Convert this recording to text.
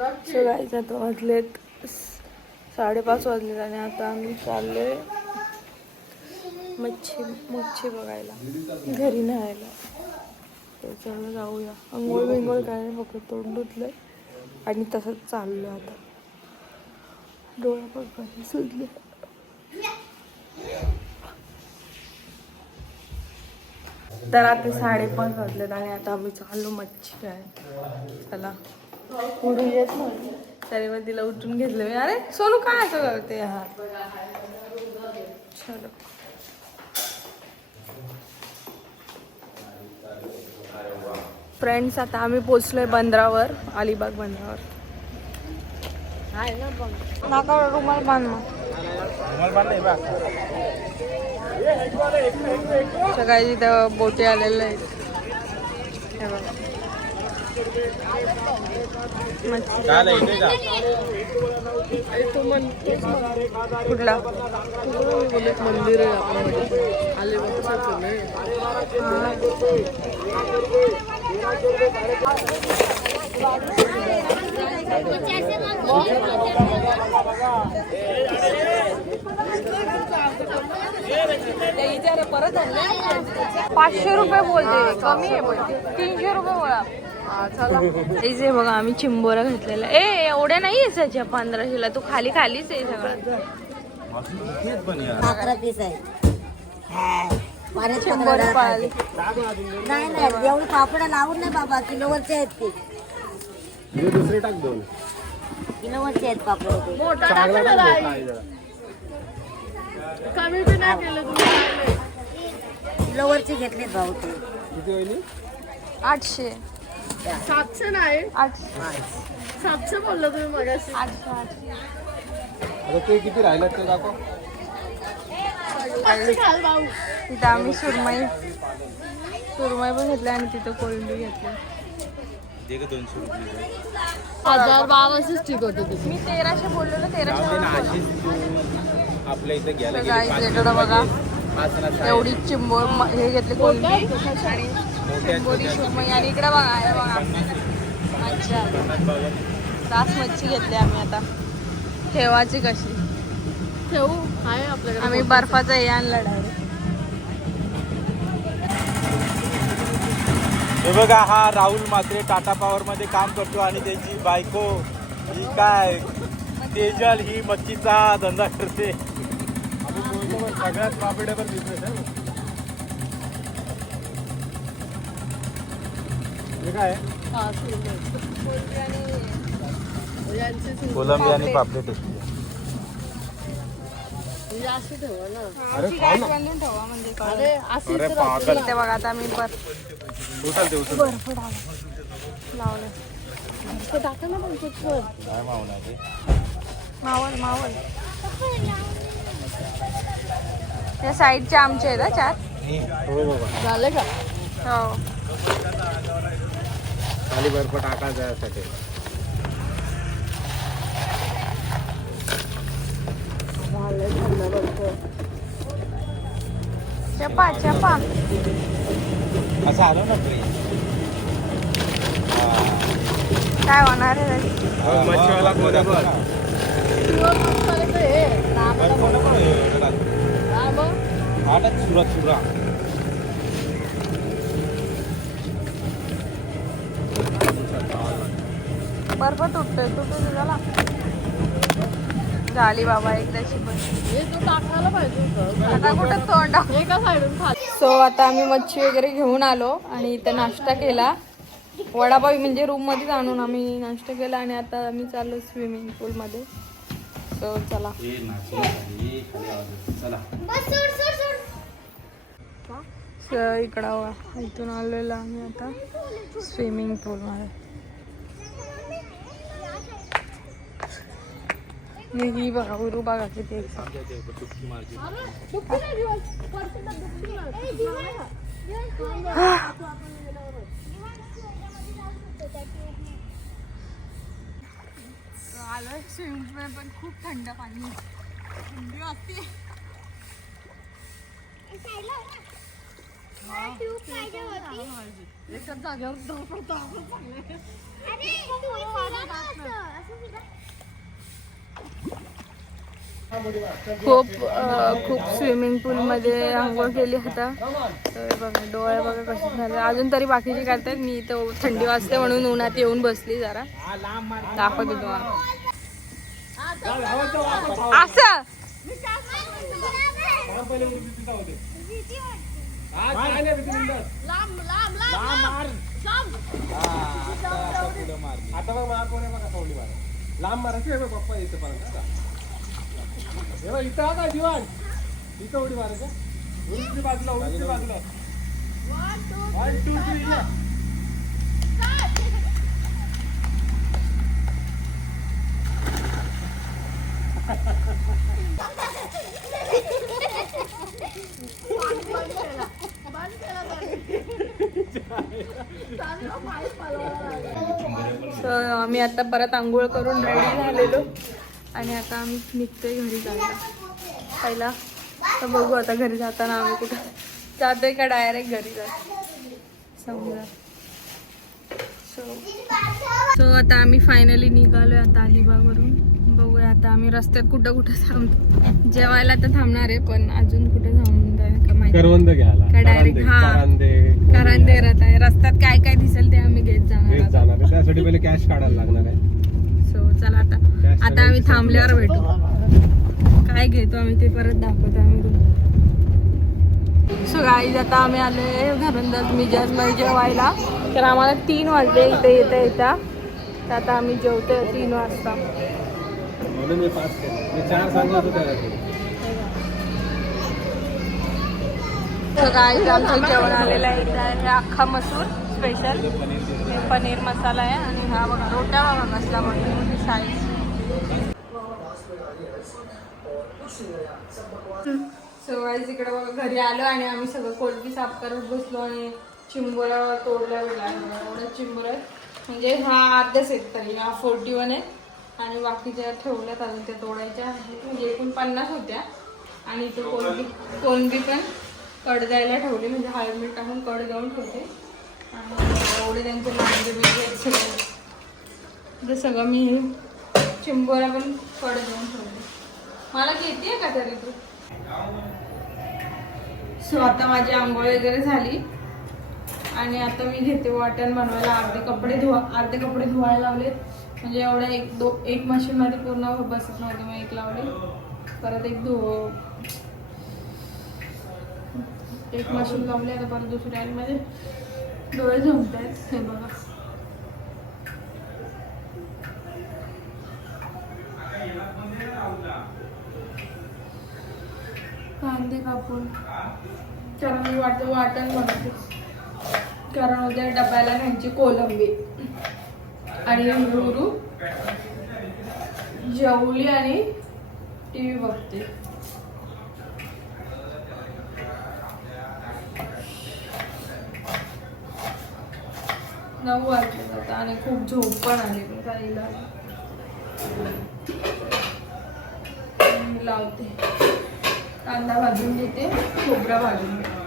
So guys आता वाजलेत साडेपाच वाजलेत आणि आता आम्ही चाललोय मच्छी मच्छी बघायला घरी न्यायला. तर चला जाऊया. अंघोळ बिंगोळ काय नाही फक्त तोंड धुतलंय आणि तसंच चाललो आता. डोळा पण पाणी सुजले. तर आता साडेपाच वाजलेत आणि आता आम्ही चाललो मच्छी काय चला. तरी मग तिला उठून घेतलं मी. अरे सोनू काय असं करते? हा. चलो. फ्रेंड्स आता आम्ही पोचलोय बंदरावर अलिबाग बंदरावर. नाकावर रुमाल बांध. मग सकाळी तिथं बोटी आलेल्या आहेत. हे बघा. कुठला? मंदिर आहे आपण अलिबागचं नाही पाचशे रुपये बोलते कमी आहे पण. तीनशे रुपये बोला. इथे बघा आम्ही चिंबोरा घेतलेला ए एवढ्या नाही असायच्या पंधराशेला. तू खाली खालीच आहे सगळं. अकरा पीस आहे. चिंबोरी पाल नाही नाही एवढी पापड लावून नाही बाबा किलोवरचे आहेत ते. दुसरे टाक दोन किलोवरचे आहेत पापड कमी बी नाही केलं तुम्ही किलोवरचे घेतलेत भाऊ ते. किती होईल आठशे. सातशे नाही. आठशे सातशे बोललो तुम्ही मगाशी. आठशे आठशे आता ते किती राहिलं ते दाखव. भाऊ. तिथं आम्ही सुरमई सुरमई पण घेतली आणि तिथं कोलंबी घेतली हजार बाराशेच ठीक होते मी तेराशे बोललो ना तेराशे आपल्या इथं घ्यायला तर गाईज इकडं बघा. एवढी चिंबोर म- हे घेतले आणि चिंबोरी सुरमई आणि इकडं बघा हे बघा. अच्छा. तास मच्छी घेतली आम्ही आता. ठेवाची कशी? ठेवू? आहे आपल्याकडे आम्ही बर्फाचा हे आणला डायरेक्ट हे बघा हा राहुल मात्रे टाटा पॉवर मध्ये काम करतो आणि त्यांची बायको ही काय? तेजल ही मच्छीचा धंदा करते. सगळ्यात प्रॉफिटेबल बिझनेस आहे हे काय? आहे? हा. कोलंबी आणि पापलेट म्हणजे ठेवा ना. गाठ बांधून ठेवा म्हणजे कळलं. अरे अशी अरे तर पागल. इथे बघा आता मी लावलं. टाका ना पण कुठवर. काय मावना ते? मावल मावल त्या साईडचे आमचे आहेत हा चार. हो बाबा झालं का? हो. खाली बर्फ टाकायचा यासाठी झालंय थंड बर्फ. चपा चपा. असं आलं ना प्लीज काय होणार? मच्छीवाला कोणा पण. सुरत सुरा बर्फ तुटतोय तुटून झाला झाली बाबा एकदाची पण हे सो आता आम्ही मच्छी वगैरे घेऊन आलो आणि इथं नाश्ता केला. वडापाव म्हणजे रूममध्येच आणून आम्ही नाश्ता केला आणि आता आम्ही चाललो स्विमिंग पूलमध्ये सो चला. चला. सो इकडं इथून आलेलो आम्ही आता स्विमिंग पूलमध्ये ही ही बघा उरू बघा किती excited. आलोय स्विमिंग पूल पण खूप थंड पाणी थंडी वाजते एकाच जागेवर धावपळ धावपळ चाललंय. खूप खूप स्विमिंग पूलमध्ये आंघोळ केली आता. तर बघा डोळे बघा कसे झाले. अजून तरी बाकीचे करतात मी इथं थंडी वाजते म्हणून उन्हात येऊन बसली जरा. दाखवत होतो असं? लांब मारायची पप्पा येते पर्यंत आता इथं हा का इथं उडी मारायचं? बाजूला बाजूला. वन टू थ्री तर आम्ही आता परत आंघोळ करून रेडी झालेलो. आणि आता आम्ही निघतोय घरी जायला. पहिला तर बघू आता घरी जाताना आम्ही कुठं जातोय का डायरेक्ट घरी जातो समजा. सो सो आता आम्ही फायनली निघालोय आता अलिबागवरून. बघूया आता आम्ही रस्त्यात कुठं कुठं थांबतो. जेवायला तर थांबणार आहे पण अजून कुठे थांबणार का माहिती का direct? हा. करांदे आहे. रस्त्यात काय काय दिसेल ते आम्ही घेत जाणार त्यासाठी पहिले कॅश काढायला लागणार आहे. चला आता. आता आम्ही थांबल्यावर भेटू. काय घेतो आम्ही ते परत दाखवतो आम्ही सो गाईज आता आम्ही आलोय घरंदाज मिजाजमध्ये जेवायला. तर आम्हाला तीन वाजले इथे येता येता तर आता आम्ही जेवतोय तीन वाजता. म्हणून गाईज आमचं जेवण आलेलं आहे. अख्खा मसूर स्पेशल हे पनीर मसाला आहे आणि हा बघा रोट्या बघा. साईज सो गाईज इकडे बघा घरी आलो आणि आम्ही सगळं कोलबी साफ करत बसलो आणि चिंबोरा तोडल्या बघा एवढं चिंबोर म्हणजे हा अर्ध्याच आहेत तरी हा फोर्टी वन आहे. आणि बाकीच्या ठेवल्यात अजून त्या तोडायच्या. आहेत म्हणजे एकूण पन्नास होत्या. आणि तो कोलबी कोलबी पण कड द्यायला ठेवले. म्हणजे हळद मीठ टाकून कड देऊन ठेवते. आणि एवढे त्यांचे लांबे बिंबे सगळे. ते सगळं मी चिंबोरा पण कड देऊन ठेवले मला घेते का तरी तू? सो आता माझी आंघोळ वगैरे झाली. आणि आता मी घेते वाटण बनवायला. अर्धे कपडे धुवा अर्धे कपडे धुवायला लावलेत. म्हणजे एवढ्या एक दो एक मशीनमध्ये पूर्ण बसत नव्हते मग एक लावले. परत एक धु एक मशीन लावली. आता परत दुसऱ्या आणि माझे डोळे झोपत आहेत हे बघा. कांदे कापून. कारण मी वाटतं वाटण बनवते. कारण उद्या डब्याला घ्यायची कोलंबी. आणि रुरू जेवली आणि टी व्ही बघते. नऊ वाजले आता आणि खूप झोप पण आली मी काही लावते. कांदा भाजून घेते खोबरा भाजून घेते